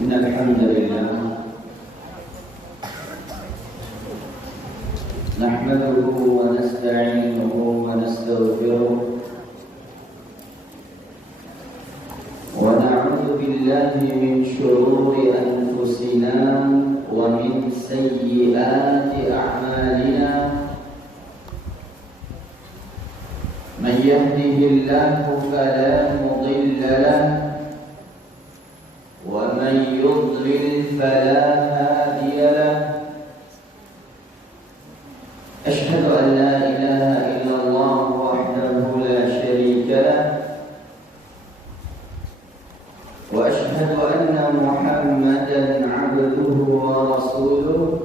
إن الحمد لله نحمده ونستعينه ونستغفره ونعوذ بالله من شرور أنفسنا ومن سيئات أعمالنا من يهده الله فلا مضل له ومن يضلل فلا هادي له أشهد أن لا إله إلا الله وحده لا شريك له وأشهد أن محمدا عبده ورسوله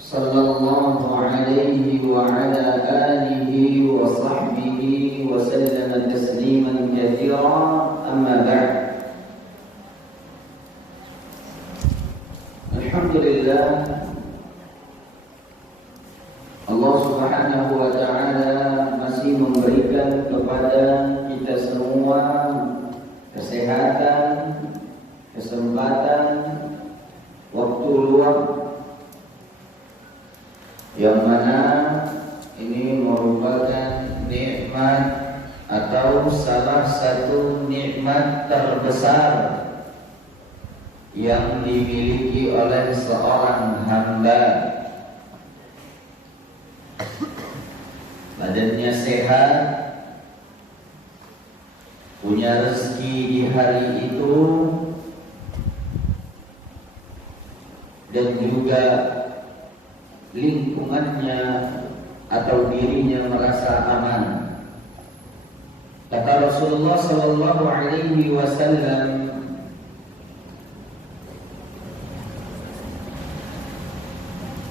صلى الله عليه وعلى آله وصحبه وسلم تسليما كثيرا أما بعد. Alhamdulillah, Allah Subhanahu wa ta'ala masih memberikan kepada kita semua kesehatan, kesempatan, waktu luang, yang mana ini merupakan nikmat atau salah satu nikmat terbesar yang dimiliki oleh seorang hamba. Badannya sehat, punya rezeki di hari itu, dan juga lingkungannya atau dirinya merasa aman. Kata Rasulullah sallallahu alaihi wasallam,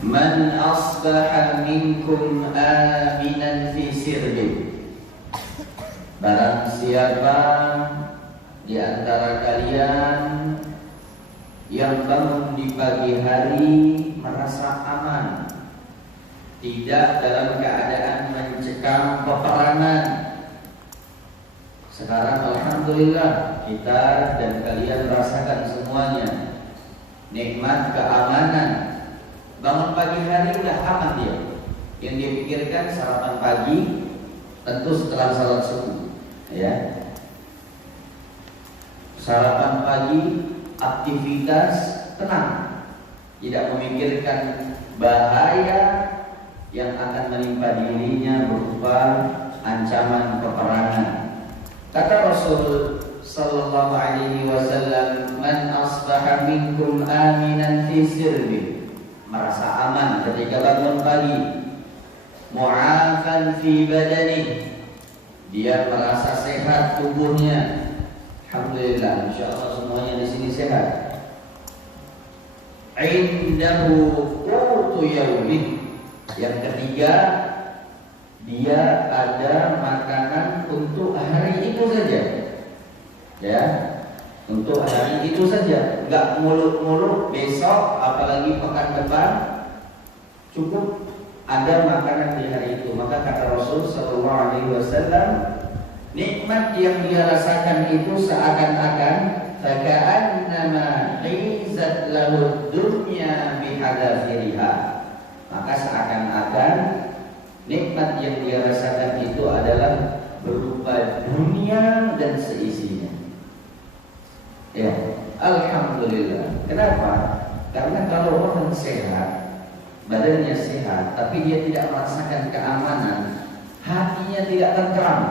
"Man asbaha minkum aminan fi sirbi." Barang siapa di antara kalian yang bangun di pagi hari merasa aman, tidak dalam keadaan mencekam peperangan. Sekarang alhamdulillah kita dan kalian rasakan semuanya nikmat keamanan. Bangun pagi hari udah aman dia. Yang dia pikirkan sarapan pagi tentu setelah salat subuh, ya. Sarapan pagi, aktivitas tenang, tidak memikirkan bahaya yang akan menimpa dirinya berupa ancaman peperangan. Kata Rasul sallallahu alaihi wasallam, "Man asbaha minkum aminan fi sirbi." Merasa aman ketika bangun pagi, mu'afan fi badani, dia merasa sehat tubuhnya. Alhamdulillah, insyaallah semuanya di sini sehat. Indahu qutu yaumih. Yang ketiga, dia ada makanan untuk hari itu saja. Ya, untuk hari itu saja, enggak muluk-muluk besok, apalagi pekan depan. Cukup ada makanan di hari itu. Maka kata Rasul sallallahu alaihi wasallam, nikmat yang dia rasakan itu seakan-akan faka'annama hizat lahu dunya bihadafiriha. Maka seakan-akan nikmat yang dia rasakan itu adalah berupa dunia dan seisinya. Ya, alhamdulillah. Kenapa? Karena kalau orang sehat, badannya sehat, tapi dia tidak merasakan keamanan, hatinya tidak tentram.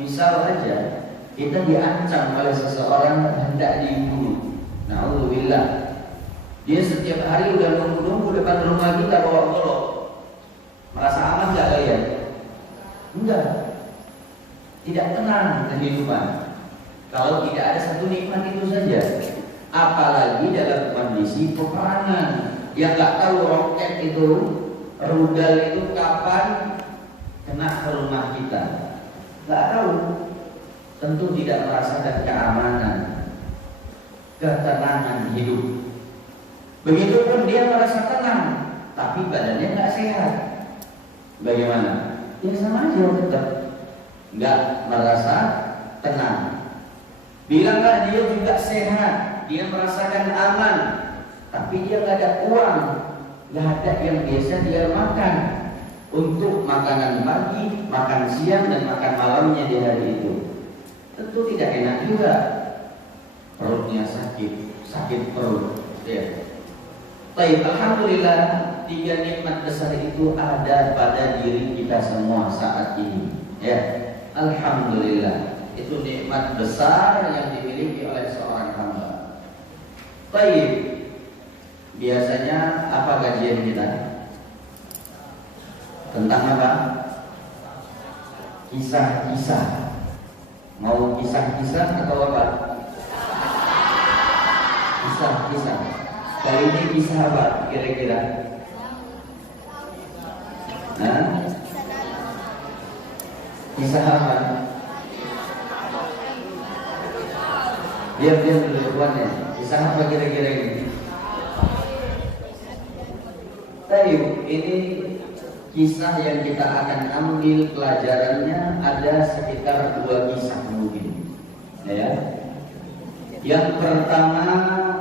Misal aja kita diancam oleh seseorang hendak dibunuh. Na'udzubillah. Dia setiap hari udah nunggu-nunggu depan rumah kita bawa golok. Merasa aman gak kalian? Enggak. Tidak tenang kehidupan kalau tidak ada satu nikmat itu saja. Apalagi dalam kondisi peperangan, yang gak tahu roket itu, rudal itu kapan kena ke rumah kita, gak tahu. Tentu tidak merasakan keamanan, ketenangan hidup. Begitupun dia merasa tenang, tapi badannya gak sehat. Bagaimana? Ya sama aja tetap nggak merasa tenang. Bilanglah dia juga sehat, dia merasakan aman, tapi dia nggak ada uang, nggak ada yang biasa dia makan untuk makanan pagi, makan siang dan makan malamnya di hari itu. Tentu tidak enak juga, perutnya sakit perut. Ya. Baik, alhamdulillah 3 nikmat besar itu ada pada diri kita semua saat ini. Ya, alhamdulillah itu nikmat besar yang dimiliki oleh seorang hamba. Baik, biasanya apa kajian kita? Tentang apa? Kisah-kisah. Mau kisah-kisah atau apa? Kisah-kisah. Kali ini kisah apa kira-kira? Nah, kisah apa? Diam dulu depannya. Kisah apa kira-kira ini? Baik, ini kisah yang kita akan ambil pelajarannya ada sekitar 2 kisah mungkin. Ya. Yang pertama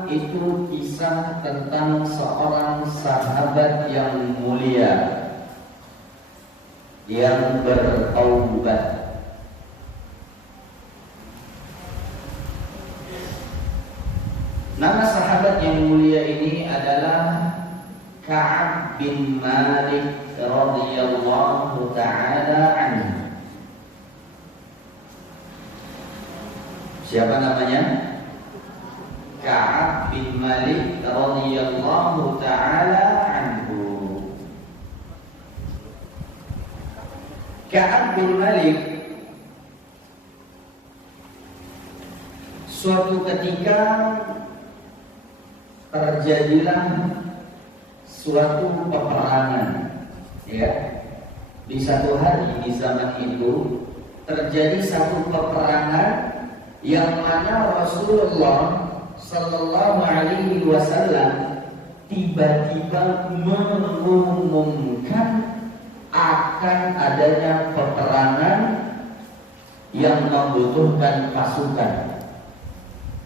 itu kisah tentang seorang sahabat yang mulia yang bertaubat. Nama sahabat yang mulia ini adalah Ka'ab bin Malik radhiyallahu ta'ala anhu. Siapa namanya? Ka'ab bin Malik radhiyallahu ta'ala anhu. Ka'ab bin Malik suatu ketika terjadilah suatu peperangan, ya. Di satu hari di zaman itu terjadi satu peperangan yang mana Rasulullah Sallallahu Alaihi Wasallam tiba-tiba mengumumkan akan adanya peperangan yang membutuhkan pasukan.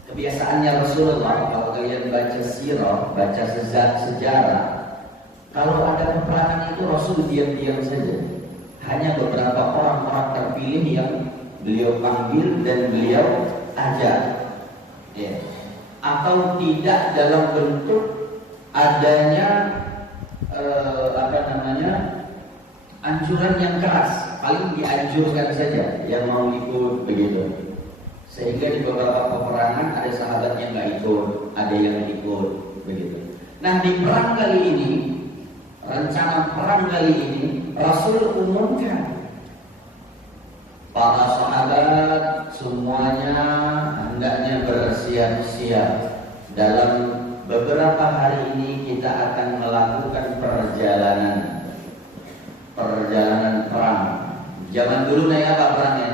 Kebiasaannya Rasulullah, kalau kalian baca sirah, baca sejarah, kalau ada peperangan itu Rasul diam-diam saja. Hanya beberapa orang-orang terpilih yang beliau panggil dan beliau ajak, ya. Atau tidak dalam bentuk adanya anjuran yang keras, paling dianjurkan saja yang mau ikut begitu. Sehingga di beberapa peperangan ada sahabat yang nggak ikut, ada yang ikut begitu. Nah, di perang kali ini, rencana perang kali ini Rasul umumkan para sahabat semuanya hendaknya bersiap-siap. Dalam beberapa hari ini kita akan melakukan perjalanan perang. Zaman dulu naik apa perangnya?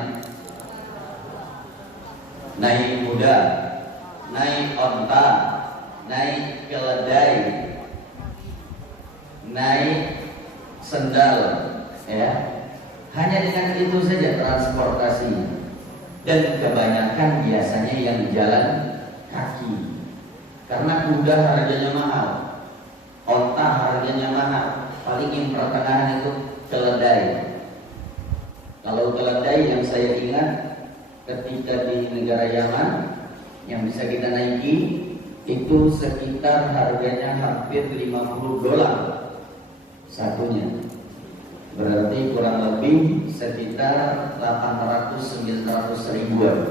Naik kuda, naik onta, naik keledai, naik sendal, ya. Hanya dengan itu saja transportasi. Dan kebanyakan biasanya yang jalan kaki. Karena kuda harganya mahal, onta harganya mahal. Paling yang pertengahan itu keledai. Kalau keledai yang saya ingat ketika di negara Yaman yang bisa kita naiki itu sekitar harganya hampir $50 satunya. Berarti kurang lebih sekitar 800-900 ribuan.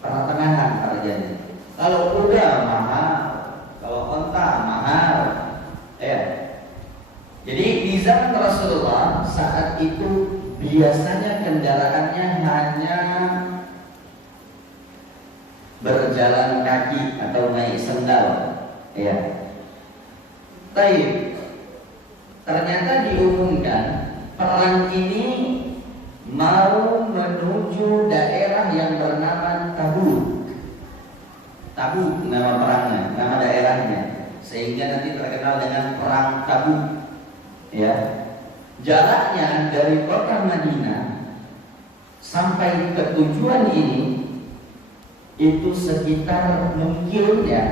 Pertengahan harganya. Kalau kuda mahal, kalau onta mahal, ya. Jadi di zaman Rasulullah saat itu biasanya kendaraannya hanya berjalan kaki atau naik sendal, ya. Baik. Ternyata diumumkan perang ini mau menuju daerah yang bernama Tabuk. Tabuk nama perangnya, nama daerahnya, sehingga nanti terkenal dengan perang Tabuk. Ya, jaraknya dari kota Madinah sampai ke tujuan ini itu sekitar mungkin ya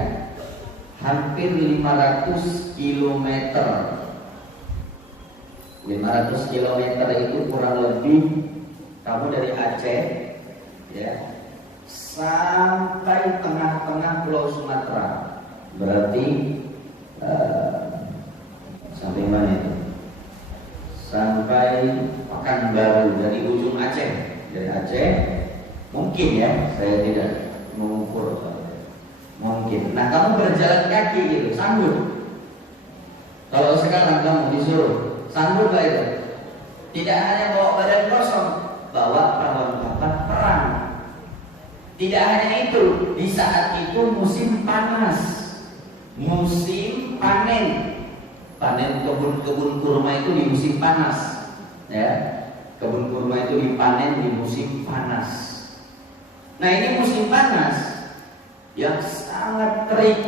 hampir 500 kilometer. 500 kilometer itu kurang lebih kamu dari Aceh ya sampai tengah-tengah Pulau Sumatera. Berarti sampai mana itu? Sampai Pekanbaru, dari ujung Aceh. Dari Aceh mungkin ya, saya tidak mengukur mungkin. Nah, kamu berjalan kaki gitu, sanggup? Kalau sekarang kamu disuruh, sanggup gak itu? Tidak hanya bawa badan kosong, bawa perlengkapan perang. Tidak hanya itu, di saat itu musim panas, musim panen. Panen kebun kurma itu di musim panas, ya. Kebun kurma itu dipanen di musim panas. Nah, ini musim panas yang sangat terik.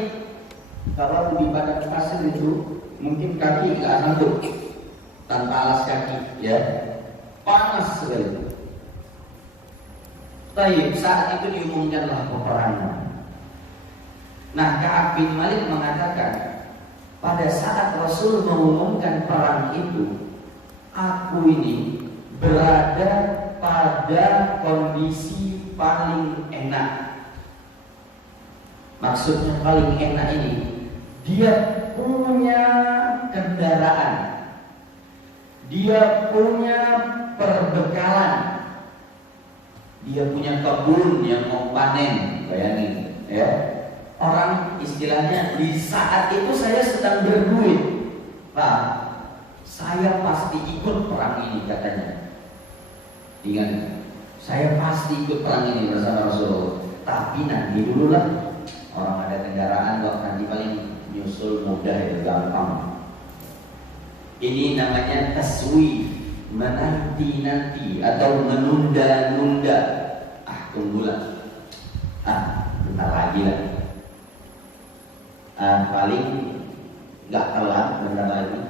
Kalau di padang pasir itu mungkin kaki nggak sanggup tanpa alas kaki, ya. Panas sekali. Baik, saat itu diumumkanlah peperangan. Nah, Ka'ab bin Malik mengatakan, pada saat Rasul mengumumkan perang itu, aku ini berada pada kondisi paling enak. Maksudnya paling enak ini, dia punya kendaraan, dia punya perbekalan, dia punya kebun yang mau panen. Bayangin ya, orang istilahnya di saat itu saya sedang berduit, Pak, saya pasti ikut perang ini katanya. Ingat, saya pasti ikut perang ini bersama Rasulullah. Tapi nanti dulu lah, orang ada kendaraan kok, nanti paling nyusul mudah itu, gampang. Ini namanya taswif, menanti-nanti atau menunda-nunda. Tunggulah, bentar lagi lah. Paling nggak telat, bentar lagi.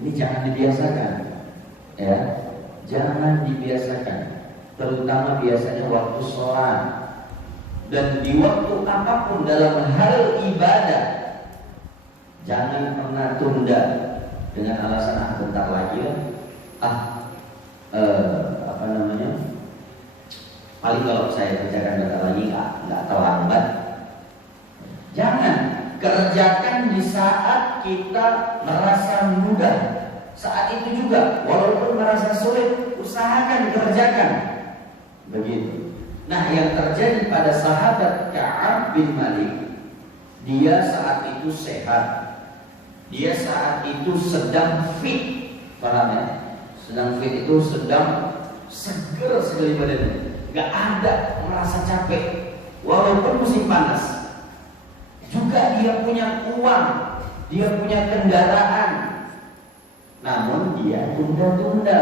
Ini jangan dibiasakan, ya, jangan dibiasakan. Terutama biasanya waktu sholat dan di waktu apapun dalam hal ibadah, jangan pernah tunda dengan alasan bentar lagi lah. Apa namanya? Paling kalau saya kerjakan bentar lagi nggak terlambat. Jangan. Kerjakan di saat kita merasa mudah. Saat itu juga, walaupun merasa sulit, usahakan kerjakan. Begitu. Nah, yang terjadi pada sahabat Ka'ab bin Malik, dia saat itu sehat. Dia saat itu sedang fit. Paham ya? Sedang fit itu sedang seger sekali badannya. Gak ada merasa capek. Walaupun musim panas. Juga dia punya uang, dia punya kendaraan, namun dia tunda-tunda.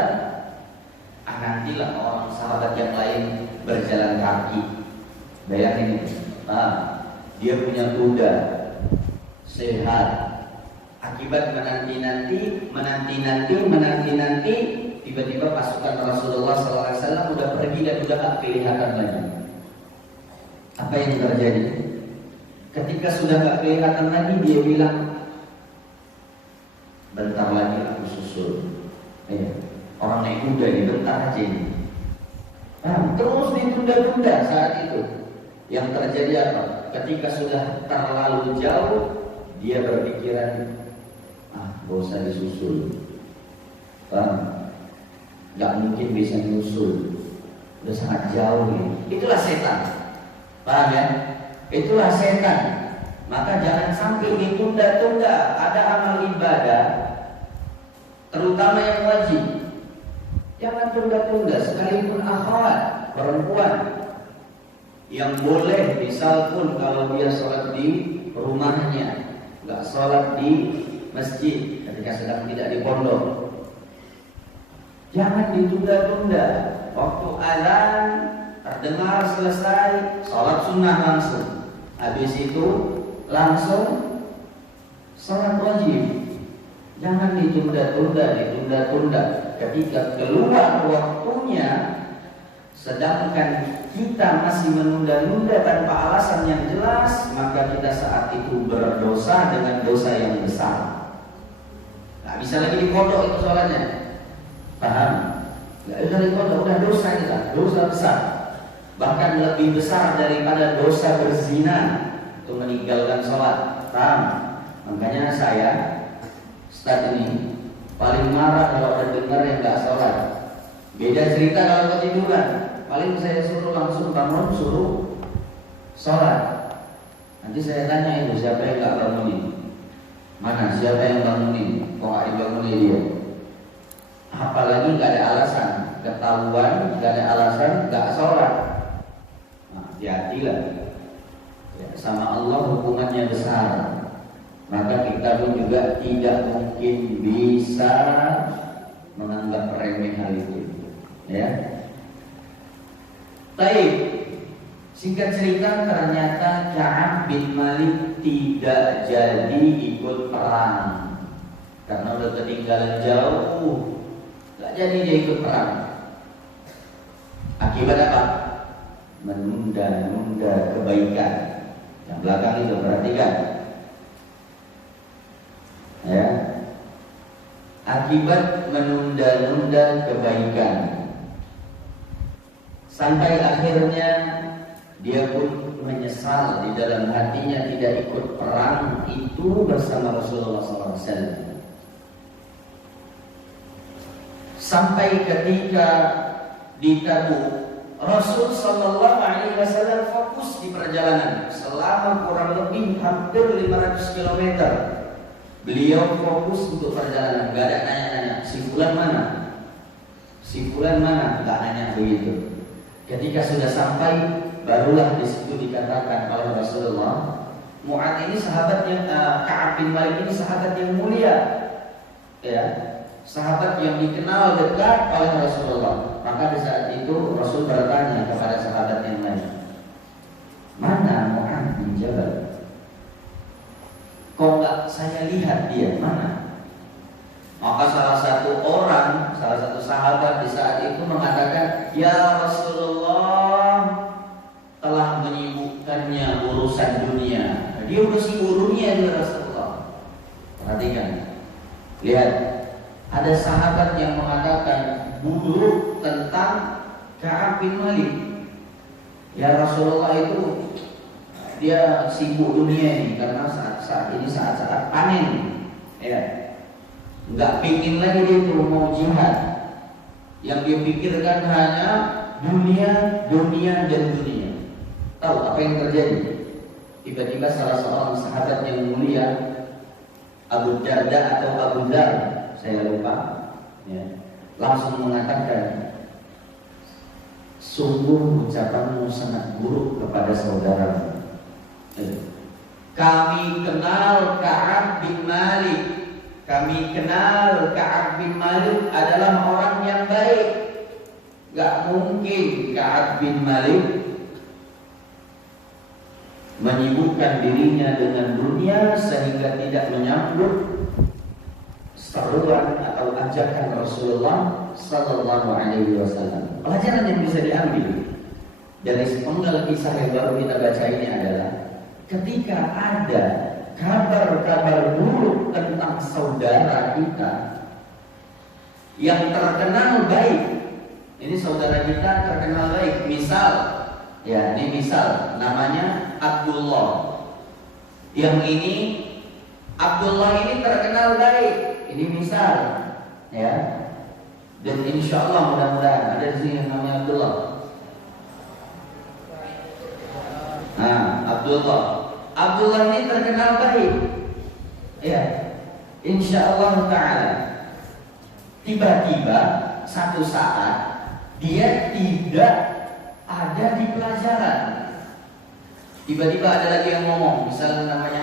Nantilah orang sahabat yang lain berjalan kaki. Bayangin, dia punya kuda, sehat. Akibat menanti-nanti, tiba-tiba pasukan Rasulullah SAW udah pergi dan udah tak kelihatan lagi. Apa yang terjadi? Ketika sudah gak kelihatan lagi, dia bilang, bentar lagi aku susul. Orang naik kuda ini, bentar aja ini. Terus ditunda-tunda saat itu. Yang terjadi apa? Ketika sudah terlalu jauh, dia berpikiran, gak usah disusul. Gak mungkin bisa nyusul, udah sangat jauh ini. Itulah setan. Paham ya? Itulah setan. Maka jangan sampai ditunda-tunda. Ada amal ibadah, terutama yang wajib, jangan tunda-tunda. Sekalipun akhwat perempuan yang boleh, misal pun kalau dia sholat di rumahnya, nggak sholat di masjid ketika sedang tidak di pondok, jangan ditunda-tunda. Waktu azan terdengar selesai, sholat sunnah langsung. Habis itu langsung sholat wajib. Jangan ditunda-tunda. Ketika keluar waktunya, sedangkan kita masih menunda-nunda tanpa alasan yang jelas, maka kita saat itu berdosa dengan dosa yang besar. Gak bisa lagi dipodok itu soalnya. Paham? Gak bisa dipodok, udah dosa kita, dosa besar. Bahkan lebih besar daripada dosa berzina, itu meninggalkan sholat. Paham? Makanya saya Ustaz ini paling marah kalau ada dengar yang gak sholat. Beda cerita kalau ketiduran, paling saya suruh langsung bangun, suruh sholat. Nanti saya tanya itu siapa yang gak bangunin. Mana siapa yang bangunin? Kok gak dibangunin dia? Apalagi gak ada alasan, ketahuan gak ada alasan gak sholat. Nah, hati-hatilah ya, sama Allah hukumannya besar. Maka kita pun juga tidak mungkin bisa menganggap remeh hal itu. Ya. Baik. Singkat cerita, ternyata Ka'ab bin Malik tidak jadi ikut perang karena udah ketinggalan jauh. Gak jadi dia ikut perang. Akibat apa? Menunda-nunda kebaikan. Yang belakang itu perhatikan. Ya. Akibat menunda-nunda kebaikan. Sampai akhirnya dia pun menyesal di dalam hatinya tidak ikut perang itu bersama Rasulullah SAW. Sampai ketika di Tabuk, Rasul Sallallahu Alaihi Wasallam fokus di perjalanan selama kurang lebih hampir 500 km. Beliau fokus untuk perjalanan, gak ada nanya-nanya si fulan mana, si fulan mana, gak nanya begitu. Ketika sudah sampai, barulah di situ dikatakan oleh Rasulullah, Mu'adz ini sahabat yang Ka'ab bin Malik ini sahabat yang mulia, ya, sahabat yang dikenal dekat oleh Rasulullah. Maka di saat itu Rasul bertanya kepada sahabat yang lain, mana Mu'adz bin Jabal? Kok nggak saya lihat dia mana? Maka salah satu sahabat di saat itu mengatakan, ya Rasulullah, telah menyibukkannya urusan dunia. Dia udah sibuk dunia dia Rasulullah. Perhatikan, lihat, ada sahabat yang mengatakan buruk tentang Ka'ab bin Malik. Ya Rasulullah itu dia sibuk dunia ini karena saat ini saat panen, ya. Nggak pikir lagi dia itu mau jihad. Yang dia pikirkan hanya dunia, dan dunia. Tahu apa yang terjadi? Tiba-tiba salah seorang sahabat yang mulia, Abu Darda atau Abu Dar, saya lupa, ya, langsung mengatakan, sungguh ucapanmu sangat buruk kepada saudaramu. Kami kenal Ka'ab bin Malik. Kami kenal Ka'ab bin Malik adalah orang yang baik. Gak mungkin Ka'ab bin Malik menyibukkan dirinya dengan dunia sehingga tidak menyambut seruan atau ajakan Rasulullah Sallallahu Alaihi Wasallam. Pelajaran yang bisa diambil dari sepenggal kisah yang baru kita baca ini adalah ketika ada kabar-kabar buruk tentang saudara kita yang terkenal baik, ini saudara kita terkenal baik, misal, ya ini misal, namanya Abdullah. Yang ini Abdullah ini terkenal baik, ini misal, ya. Dan insya Allah mudah-mudahan ada di sini yang namanya Abdullah. Nah, Abdullah ini terkenal baik, ya, insya Allah Taala. Tiba-tiba satu saat dia tidak ada di pelajaran. Tiba-tiba ada lagi yang ngomong, misalnya namanya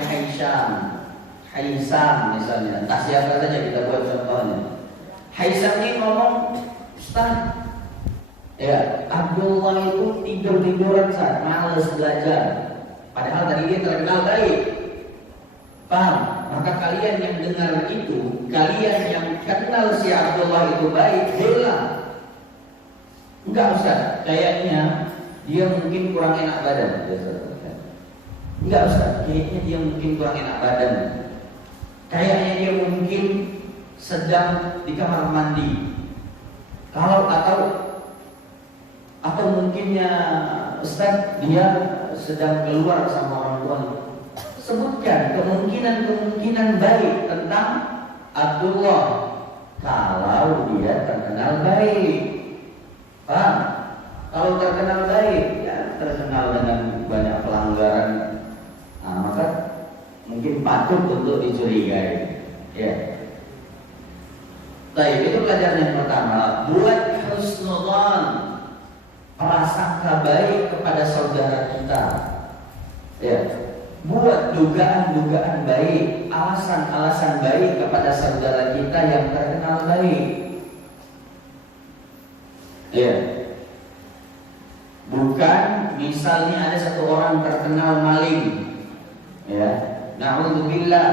Haisam misalnya, entah siapa saja kita buat contohnya. Haisam ini ngomong, Ustaz, ya Abdullah itu tidur-tiduran saat malas belajar. Padahal tadi dia terkenal baik. Paham? Maka kalian yang dengar itu, kalian yang kenal si Abdullah itu baik, bilang, enggak usah, kayaknya dia mungkin kurang enak badan. Enggak Ustaz, kayaknya dia mungkin kurang enak badan. Kayaknya dia mungkin sedang di kamar mandi. Atau mungkinnya Ustaz dia sedang keluar sama orang tuanya. Sebutkan kemungkinan baik tentang Abdullah kalau dia terkenal baik. Paham? Kalau terkenal baik, ya terkenal dengan banyak pelanggaran, maka mungkin patut untuk dicurigai. Ya. Baik, itu pelajaran yang pertama. Buat husnudzon, prasangka baik kepada saudara kita. Ya. Buat dugaan-dugaan baik, alasan-alasan baik kepada saudara kita yang terkenal baik. Ya. Bukan misalnya ada satu orang terkenal maling. Ya. Na'udzubillah,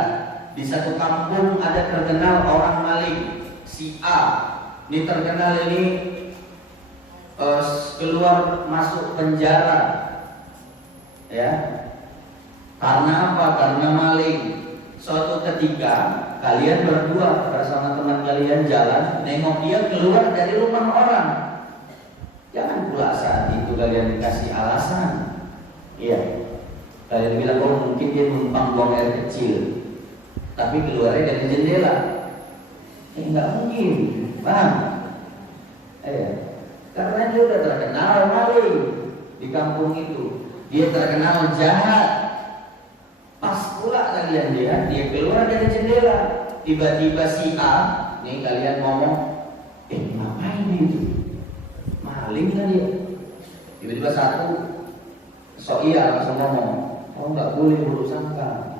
di satu kampung ada terkenal orang maling. Si A, ini terkenal ini keluar masuk penjara. Ya. Karena apa? Karena maling. Suatu ketika kalian berdua bersama teman kalian jalan, nengok dia keluar dari rumah orang. Jangan pula saat itu kalian dikasih alasan. Iya. Kalian bilang, oh mungkin dia numpang buang air kecil, tapi keluarnya dari jendela. Enggak mungkin, paham? Karena dia udah terkenal maling di kampung itu. Dia terkenal jahat. Pas pula kalian dia keluar dari jendela. Tiba-tiba si A, nih kalian ngomong, ngapain itu? Maling kan dia. Tiba-tiba satu, iya langsung ngomong, oh nggak boleh buruk sangka.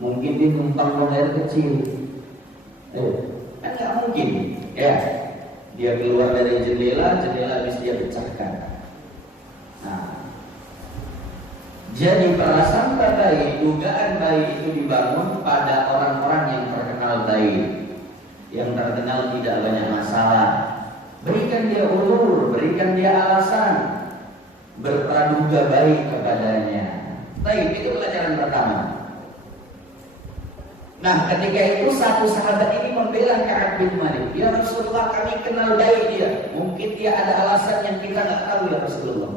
Mungkin dia numpang buang air kecil. Kan nggak mungkin. Ya, dia keluar dari jendela habis dia pecahkan. Nah, jadi prasangka baik, dugaan baik itu dibangun pada orang-orang yang terkenal baik, yang terkenal tidak banyak masalah. Berikan dia ulur, berikan dia alasan, berpraduga baik kepadanya. Baik, itu pelajaran pertama. Nah, ketika itu satu sahabat ini membela Ka'ab bin Malik. Ya Rasulullah, kami kenal baik dia. Mungkin dia ada alasan yang kita nggak tahu ya Rasulullah.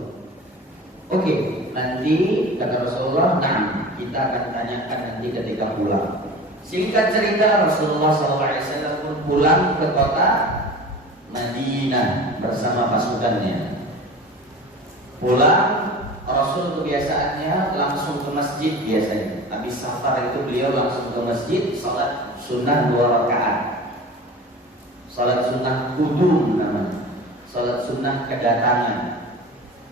Oke, nanti kata Rasulullah, nah kita akan tanyakan nanti ketika pulang. Singkat cerita, Rasulullah SAW pun pulang ke kota Madinah bersama pasukannya. Pulang, Rasul kebiasaannya langsung ke masjid biasanya. Habis safar itu beliau langsung ke masjid, salat sunnah 2 rakaat. Salat sunnah qudum namanya. Salat sunnah kedatangan.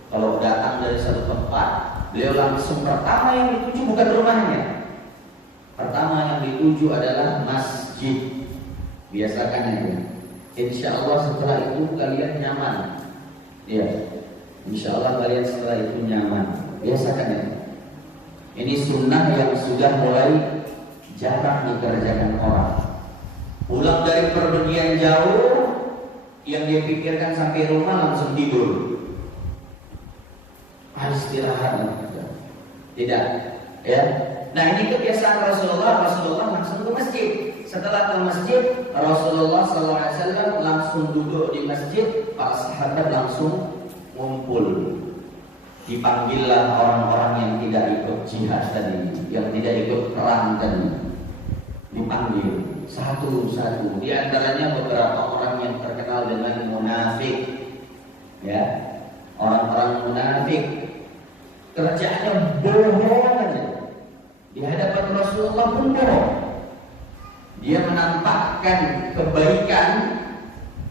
Kalau datang dari satu tempat, beliau langsung pertama yang dituju bukan rumahnya. Pertama yang dituju adalah masjid. Biasakan itu. Insya Allah setelah itu kalian nyaman. Ya, insya Allah kalian setelah itu nyaman. Biasakan itu. Ini sunnah yang sudah mulai jarang dikerjakan orang. Pulang dari perpergian jauh, yang dia pikirkan sampai rumah langsung tidur. Harus istirahat. Tidak, ya. Nah, ini kebiasaan Rasulullah langsung ke masjid. Setelah ke masjid, Rasulullah SAW langsung duduk di masjid. Para sahabat langsung ngumpul. Dipanggillah orang-orang yang tidak ikut jihad tadi, yang tidak ikut perang tadi. Dipanggil satu-satu. Di antaranya beberapa orang yang terkenal dengan munafik. Ya, orang-orang munafik. Kerjaannya bohong aja. Di hadapan Rasulullah pun bohong. Dia menampakkan kebaikan,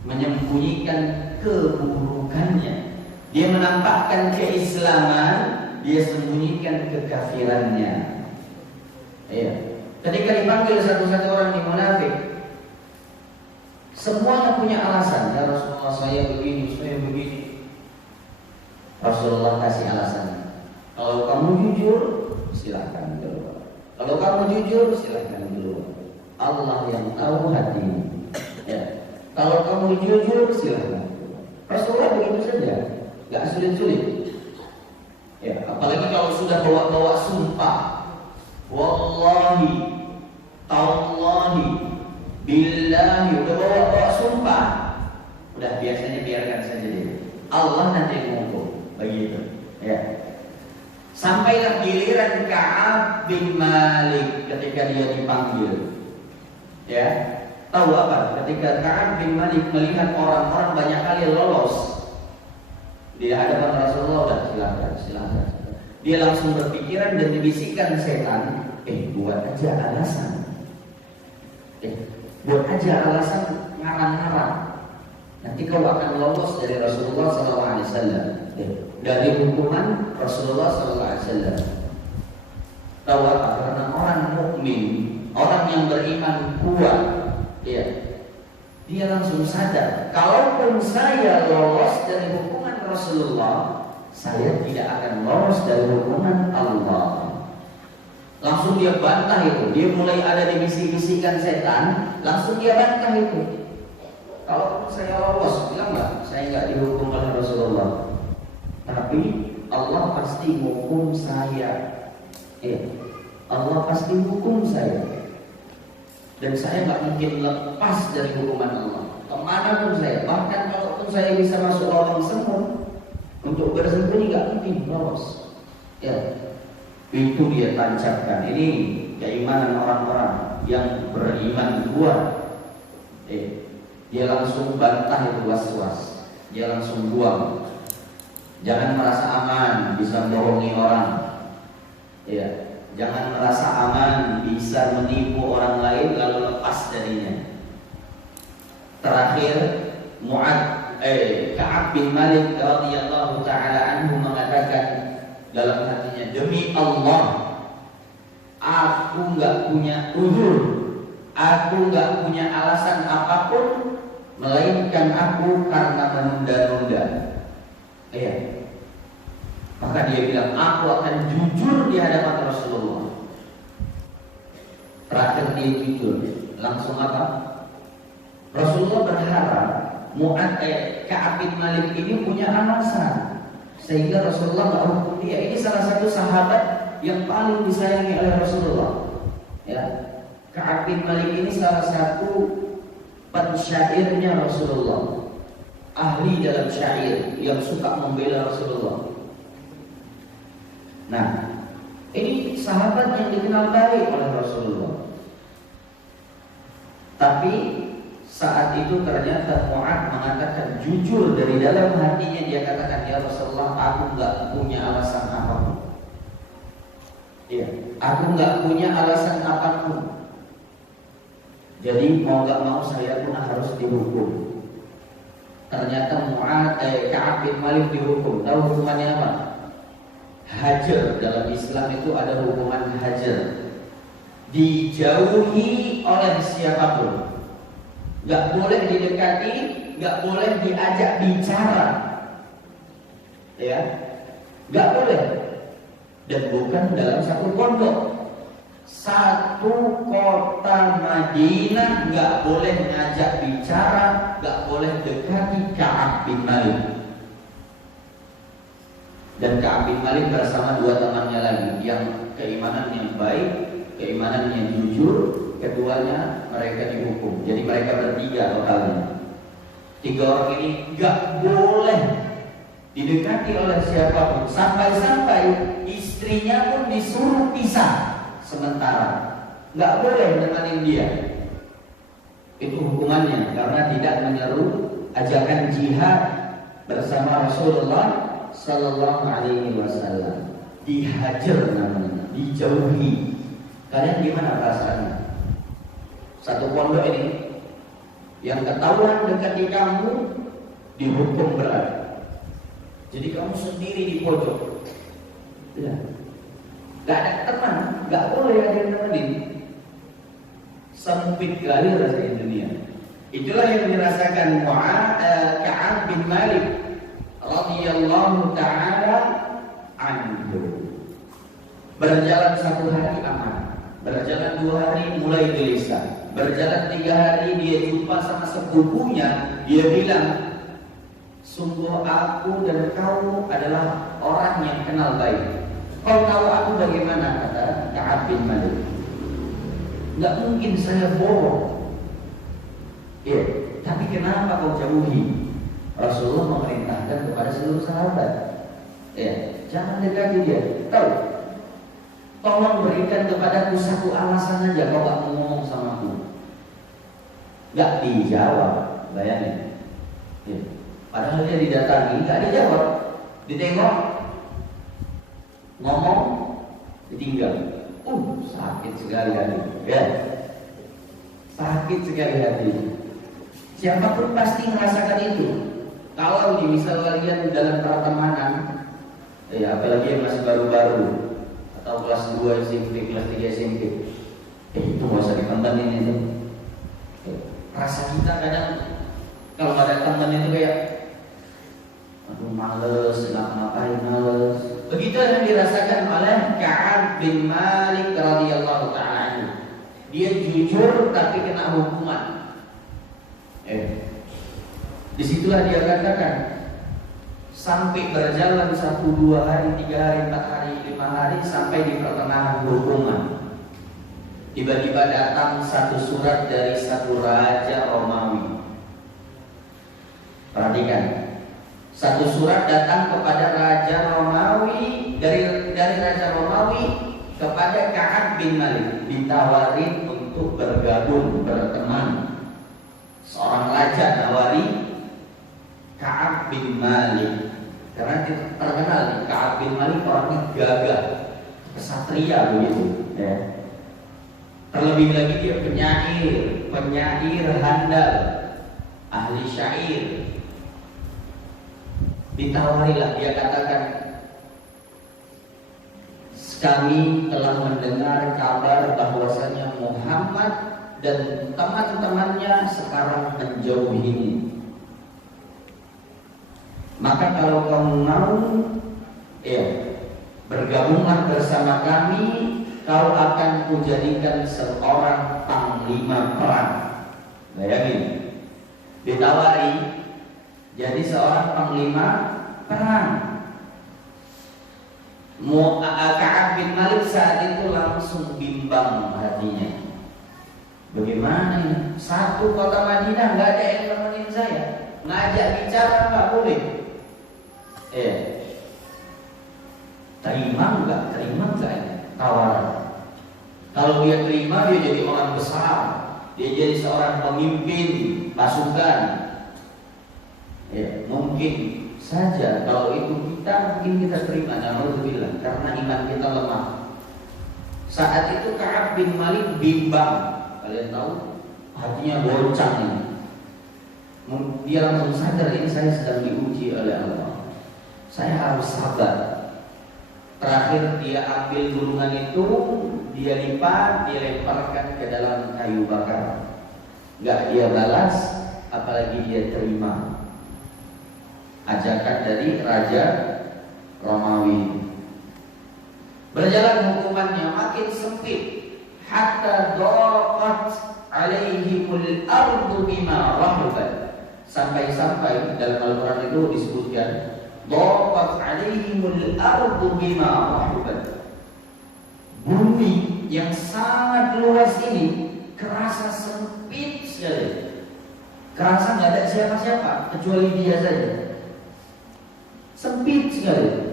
menyembunyikan keburukannya. Dia menampakkan keislaman, dia sembunyikan kekafirannya. Iya. Ketika dipanggil satu-satu orang di munafik, semuanya punya alasan. Ya Rasulullah, saya begini, saya begini. Rasulullah kasih alasan. Kalau kamu jujur, silahkan keluar. Kalau kamu jujur, silahkan keluar. Allah yang tahu hatimu. Ya. Kalau kamu jujur, silahkan keluar. Rasulullah begitu saja. nggak sulit-sulit. Ya, apalagi kalau sudah bawa-bawa sumpah, wallahi, tallahi, billahi, udah bawa-bawa sumpah, udah biasanya biarkan saja deh. Allah nanti yang menghukum, begitu. Ya. Sampailah giliran Ka'ab bin Malik ketika dia dipanggil. Ya, tahu apa? Ketika Ka'ab bin Malik melihat orang-orang banyak kali lolos di hadapan Rasulullah, silakan. Dia langsung berpikiran dan dibisikkan setan, buat aja alasan. Buat aja alasan ngarang-ngarang. Nanti kau akan lolos dari Rasulullah SAW. Dari hukuman Rasulullah SAW. Tahu apa? Karena orang mukmin, orang yang beriman kuat, dia langsung sadar, kalaupun saya lolos dari hukuman Rasulullah, saya tidak akan lolos dari hukuman Allah. Langsung dia bantah itu. Dia mulai ada di bisik-bisikan setan, langsung dia bantah itu. Kalaupun saya lolos, bilang nggak, saya nggak dihukum oleh Rasulullah. Tapi Allah pasti hukum saya. Allah pasti hukum saya. Dan saya nggak mungkin lepas dari hukuman Allah. Kemana pun saya, bahkan kalaupun saya bisa masuk lubang semut, untuk bersembunyi nggak mungkin lolos. Itu dia tancapkan. Ini keimanan orang-orang yang beriman kuat. Dia langsung bantah itu was-was. Dia langsung buang. Jangan merasa aman bisa bohongi orang. Jangan merasa aman bisa menipu orang lain lalu lepas darinya. Terakhir Ka'ab bin Malik radhiyallahu taala anhu mengatakan dalam hatinya, demi Allah, aku nggak punya uzur, aku nggak punya alasan apapun melainkan aku karena menunda-nunda. Maka dia bilang, aku akan jujur di hadapan Rasulullah. Terakhir dia jujur. Langsung apa? Rasulullah berharap Ka'ab bin Malik ini punya alasan sehingga Rasulullah nggak hukum dia. Ini salah satu sahabat yang paling disayangi oleh Rasulullah. Ka'ab bin Malik ini salah satu pensyairnya Rasulullah, ahli dalam syair yang suka membela Rasulullah. Nah, ini sahabat yang dikenal baik oleh Rasulullah. Tapi saat itu ternyata Mu'ad mengatakan jujur dari dalam hatinya, dia katakan, ya Rasulullah, aku nggak punya alasan apapun. Aku nggak punya alasan apapun. Jadi mau nggak mau saya pun harus dihukum. Ternyata Ka'ab bin Malik dihukum. Tahu hukumannya apa? Hajar. Dalam Islam itu ada hukuman hajar. Dijauhi oleh siapapun. Gak boleh didekati, gak boleh diajak bicara. Gak boleh. Dan bukan dalam satu pondok. Satu kota Madinah gak boleh ngajak bicara, gak boleh dekati Ka'ab bin Malik. Dan Ka'ab bin Malik bersama dua temannya lagi yang keimanannya baik, keimanannya jujur, keduanya mereka dihukum. Jadi mereka bertiga totalnya. Tiga orang ini gak boleh didekati oleh siapapun. Sampai-sampai istrinya pun disuruh pisah sementara. Gak boleh menemani dia. Itu hukumannya karena tidak menyeru ajakan jihad bersama Rasulullah Sallallahu Alaihi Wasallam. Dihajar namanya, dijauhi. Kalian gimana perasaannya? Satu pondok ini yang ketahuan dekati kamu dihukum berat. Jadi kamu sendiri di pojok. Gak ada teman, gak boleh ada yang nemenin. Sempit kali rasanya dunia. Itulah yang dirasakan Ka'ab bin Malik radhiyallahu ta'ala anhu. Berjalan satu hari aman, berjalan dua hari mulai gelisah, berjalan tiga hari dia jumpa sama sepupunya. Dia bilang, Sungguh aku dan kau adalah orang yang kenal baik. Kau tahu aku bagaimana, kata Ka'ab bin Malik. Nggak mungkin saya bohong. Ya, tapi kenapa kau jauhi? Rasulullah memerintahkan kepada seluruh sahabat, ya, jangan dekati dia. Tahu? Tolong berikan kepadaku satu alasan aja kau gak mau ngomong sama aku. Gak dijawab, bayangin. Ya. Padahal dia didatangi, gak dijawab. Ditengok, ngomong, ditinggal. Sakit sekali hati. Ya, sakit sekali hati. Siapapun pasti merasakan itu. Kalau misal kalian dalam pertemanan, ya apalagi yang masih baru-baru, atau kelas 2 SMP, kelas 3 SMP, itu gak usah dikontenin itu. Rasa kita kadang kalau ada teman itu kayak, aduh males, nggak ngapain males. Begitu yang dirasakan oleh Ka'ab bin Malik radhiyallahu ta'ala. Dia jujur tapi kena hukuman. Disitulah dia katakan, sampai berjalan 1, 2 hari, 3 hari, 4 hari, 5 hari, sampai di pertengahan hukuman, tiba-tiba datang satu surat dari satu raja Romawi. Perhatikan, satu surat datang kepada raja Romawi, dari raja Romawi kepada Ka'ab bin Malik, ditawarin untuk bergabung, berteman. Seorang raja nawari Ka'ab bin Malik, karena terkenal Ka'ab bin Malik orangnya gagah, kesatria begitu, ya. Terlebih lagi dia penyair handal, ahli syair. Ditawarilah, dia katakan, kami telah mendengar kabar bahwasanya Muhammad dan teman-temannya sekarang menjauhimu. Maka kalau kamu mau, ya, bergabunglah bersama kami, kau akan kujadikan seorang panglima perang. Bayangin, ditawari jadi seorang panglima perang. Ka'ab bin Malik saat itu langsung bimbang hatinya. Bagaimana ini? Satu kota Madinah nggak ada yang nemenin saya, ngajak bicara nggak boleh. Terima nggak ini tawaran? Kalau dia terima, dia jadi orang besar, dia jadi seorang pemimpin pasukan. Mungkin saja kalau itu mungkin kita terima, alhamdulillah, karena iman kita lemah. Saat itu Ka'ab bin Malik bimbang, kalian tahu, hatinya goncang ini. Dia langsung sadar, ini saya sedang diuji oleh Allah, saya harus sabar. Terakhir dia ambil gulungan itu, dia lipat, dia lemparkan ke dalam kayu bakar. Gak dia balas, apalagi dia terima ajakan dari raja Romawi. Berjalan hukumannya makin sempit, hatta dhaqat alaihimul ardu bima rahabat. Sampai-sampai dalam Al-Quran itu disebutkan, dhaqat alaihimul ardu bima rahabat. Bumi yang sangat luas ini kerasa sempit sekali, kerasa nggak ada siapa-siapa kecuali dia saja. Sempit sekali.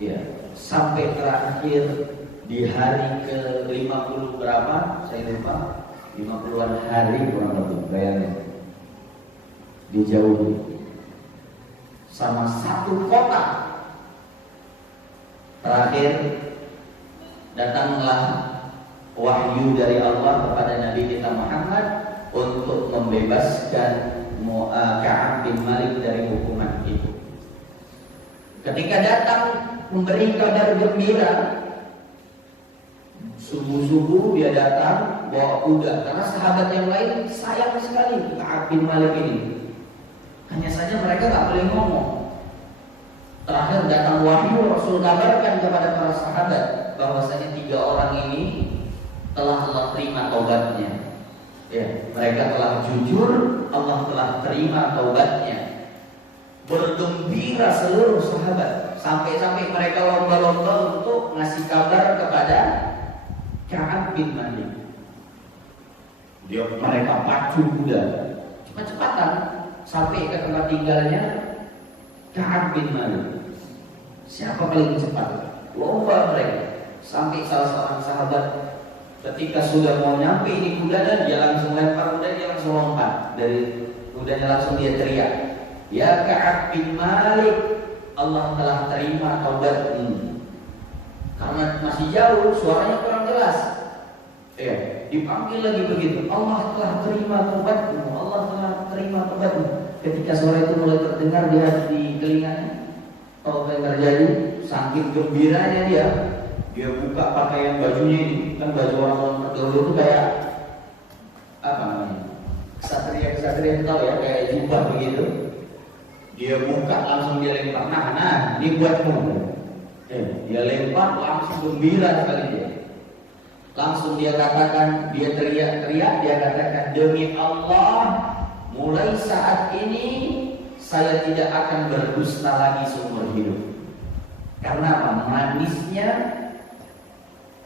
Ya, sampai terakhir di hari ke-50 berapa? Saya lupa. 50-an hari kurang lebih, bayangin. Dijauhi sama satu kota. Terakhir datanglah wahyu dari Allah kepada Nabi kita Muhammad untuk membebaskan Ka'ab bin Malik dari hukuman itu. Ketika datang memberi kabar gembira, subuh-subuh dia datang bawa kuda, karena sahabat yang lain sayang sekali Ka'ab bin Malik ini. Hanya saja mereka tak boleh ngomong. Terakhir datang wahyu, Rasul kabarkan kepada para sahabat bahwasanya 3 orang ini telah Allah terima taubatnya. Ya, mereka telah jujur, Allah telah terima taubatnya. Bergembira seluruh sahabat, sampai-sampai mereka lomba-lomba untuk ngasih kabar kepada Ka'ab bin Malik. Mereka pacu kuda, cepat-cepatan sampai ke tempat tinggalnya Ka'ab bin Malik. Siapa paling cepat? Lomba mereka. Sampai salah seorang sahabat ketika sudah mau nyampe ini kudanya, dia langsung lempar kuda, dia langsung lompat dari kudanya, langsung dia teriak, "Ya Ka'ab bin Malik, Allah telah terima taubatmu." Karena masih jauh, suaranya kurang jelas. Ya, dipanggil lagi begitu, "Allah telah terima taubatmu, Allah telah terima taubatmu." Ketika suara itu mulai terdengar di telinganya, tahu apa yang terjadi? Saking gembiranya dia buka pakaian bajunya ini, kan baju orang terdahulu itu kayak apa namanya? Kesatria tahu ya, kayak jubah begitu. Dia buka, langsung dia lempar. Nah, ini buatmu. Dia lempar, langsung gembira sekali dia. Langsung dia katakan, dia teriak-teriak, dia katakan, "Demi Allah, mulai saat ini saya tidak akan berdusta lagi seumur hidup." Karena apa? Manisnya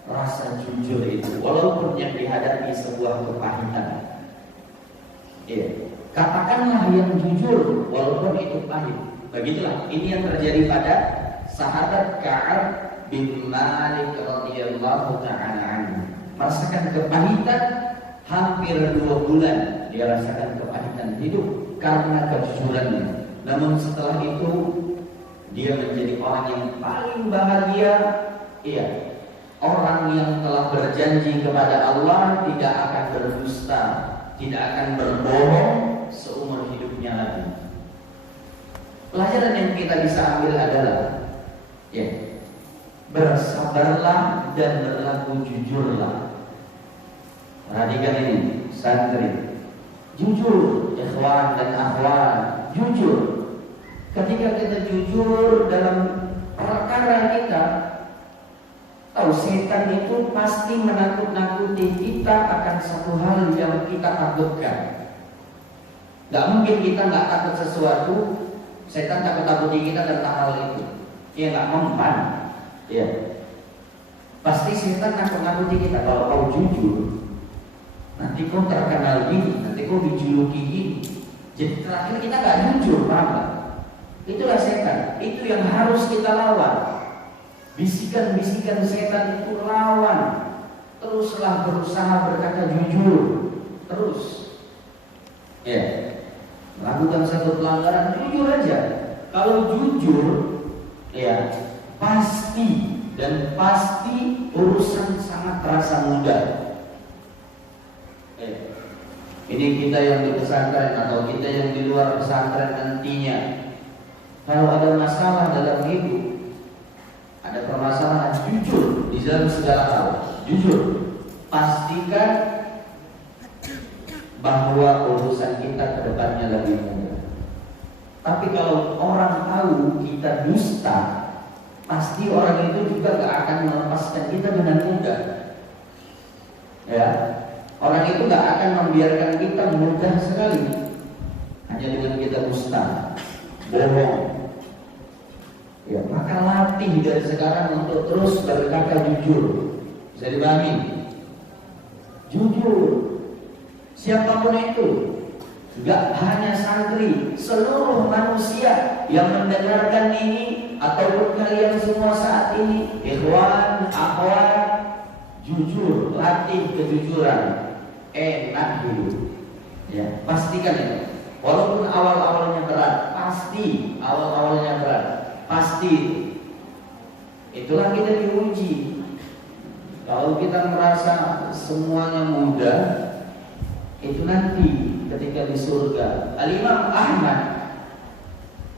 rasa jujur itu, walaupun yang dihadapi sebuah kepahitan. Katakanlah yang jujur, walaupun itu pahit. Begitulah, ini yang terjadi pada sahabat Ka'ab bin Malik radhiyallahu ta'ala anhu. Merasakan kepahitan hampir 2 bulan, dia rasakan kepahitan hidup karena kejujurannya. Namun setelah itu dia menjadi orang yang paling bahagia. Orang yang telah berjanji kepada Allah tidak akan berdusta, tidak akan berbohong seumur hidupnya lagi. Pelajaran yang kita bisa ambil adalah bersabarlah dan berlaku jujurlah. Perhatikan ini, santri, jujur, ikhwan dan akhwat, jujur. Ketika kita jujur dalam perkara kita, tahu setan itu pasti menakut-nakuti kita akan satu hal yang kita takutkan. Gak mungkin kita gak takut sesuatu, setan takut-takuti kita tentang hal itu. Gak mempan. Pasti setan takut-nakuti kita. Kalau kau jujur, nanti kau terkenal gini, nanti kau dijuluki gini. Jadi terakhir kita gak jujur, paham gak? Itulah setan. Itu yang harus kita lawan. Bisikan-bisikan setan itu lawan. Teruslah berusaha berkata jujur. Terus melakukan satu pelanggaran, jujur aja. Kalau jujur, pasti urusan sangat terasa mudah. Ini kita yang di pesantren atau kita yang di luar pesantren nantinya, kalau ada masalah dalam hidup, ada permasalahan, jujur di dalam segala hal, jujur. Pastikan bahwa urusan kita ke depannya lebih mudah. Tapi kalau orang tahu kita dusta, pasti orang itu juga gak akan melepaskan kita dengan mudah. Orang itu gak akan membiarkan kita mudah sekali hanya dengan kita dusta, bohong. Maka latih dari sekarang untuk terus berkata jujur. Bisa dipahami? Jujur. Siapapun itu, gak hanya santri, seluruh manusia yang mendengarkan ini ataupun kalian semua saat ini, ikhwan, akhwat, jujur, latih kejujuran. Enak hidup. Pastikan itu. Walaupun awal-awalnya berat, pasti awal-awalnya berat. Pasti itulah kita diuji. Kalau kita merasa semuanya mudah, itu nanti ketika di surga. Al-Imam Ahmad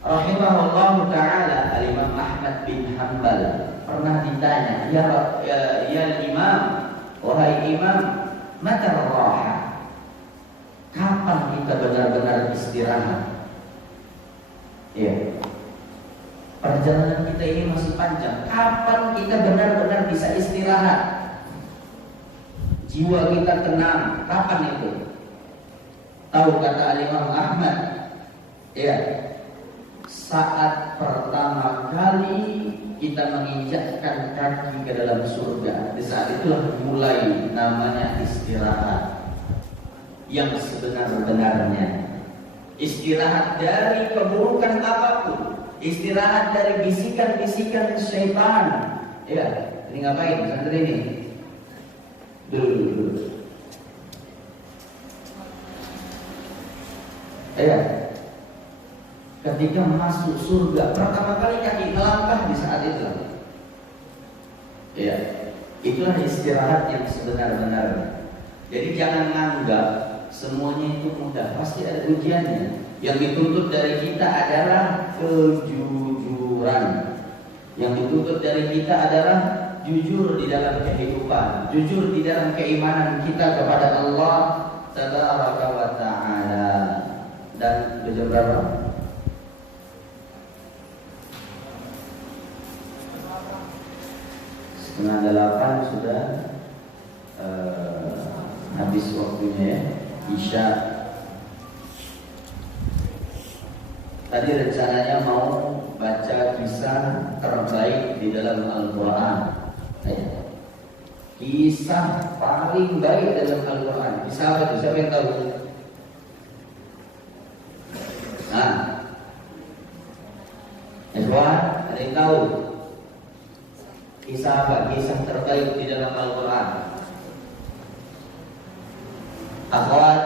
rahimahullah ta'ala, Al-Imam Ahmad bin Hanbal pernah ditanya, ya Imam, wahai Imam, mata raha, kapan kita benar-benar istirahat? Perjalanan kita ini masih panjang. Kapan kita benar-benar bisa istirahat? Jiwa kita tenang. Kapan itu? Tahu kata Imam Ahmad, ya, saat pertama kali kita menginjakkan kaki ke dalam surga, di saat itulah mulai namanya istirahat yang sebenar-benarnya. Istirahat dari keburukan apapun, istirahat dari bisikan-bisikan syaitan. Ya, ini ngapain santri ini? Dulu. Ya, ketika masuk surga pertama kali kaki melangkah di saat itu. Ya, itulah istirahat yang sebenar-benarnya. Jadi jangan menganggap semuanya itu mudah, pasti ada ujiannya. Yang dituntut dari kita adalah kejujuran. Yang dituntut dari kita adalah jujur di dalam kehidupan, jujur di dalam keimanan kita kepada Allah Tabaraka wa Ta'ala. Dan jam berapa? Setengah 8 sudah habis waktunya ya, Isya. Tadi rencananya mau baca kisah terbaik di dalam Al-Quran. Kisah paling baik dalam Al-Quran. Kisah apa itu? Siapa yang tahu? Nah, Ikhwan, ada yang tahu? Kisah apa? Kisah terbaik di dalam Al-Quran. Akhwat,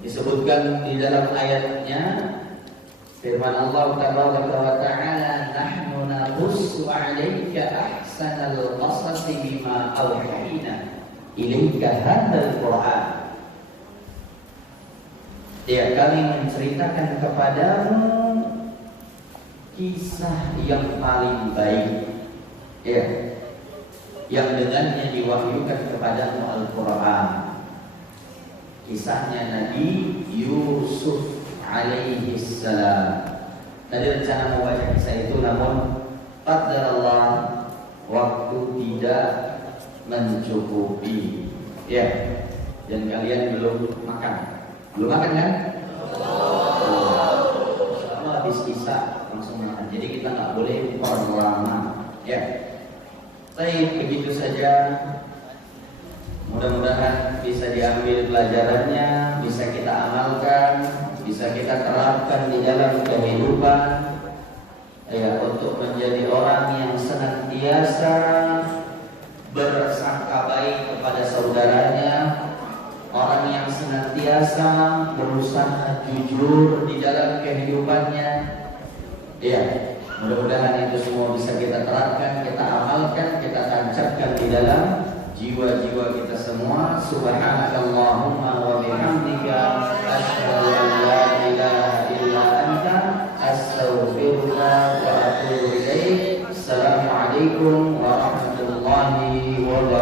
disebutkan di dalam ayatnya firman Allah Tabaraka wa Ta'ala, nahnu naqussu 'alaika ahsanal qasasi bima awhayna ilaika hadzal Qur'an. Ya, kami menceritakan kepadamu kisah yang paling baik, ya, yang dengannya diwahyukan kepadamu Al-Quran. Kisahnya Nabi Yusuf alaihi salam. Tadi rencana mau baca kisah itu, namun qadarullah waktu tidak mencukupi. Ya, dan kalian belum makan. Belum makan kan? Selama habis kisah langsung makan. Jadi kita nggak boleh berlama. Ya. Baik, begitu saja. Mudah-mudahan bisa diambil pelajarannya, bisa kita amalkan, bisa kita terapkan di dalam kehidupan, ya, untuk menjadi orang yang senantiasa bersangka baik kepada saudaranya, orang yang senantiasa berusaha jujur di dalam kehidupannya. Ya, mudah-mudahan itu semua bisa kita terapkan, kita amalkan, kita tancapkan di dalam jiwa-jiwa kita semua. Subhanakallahumma wa bihamdika asyhadu an la ilaha illa anta astaghfiruka wa atubu ilaik. Assalamualaikum warahmatullahi wabarakatuh.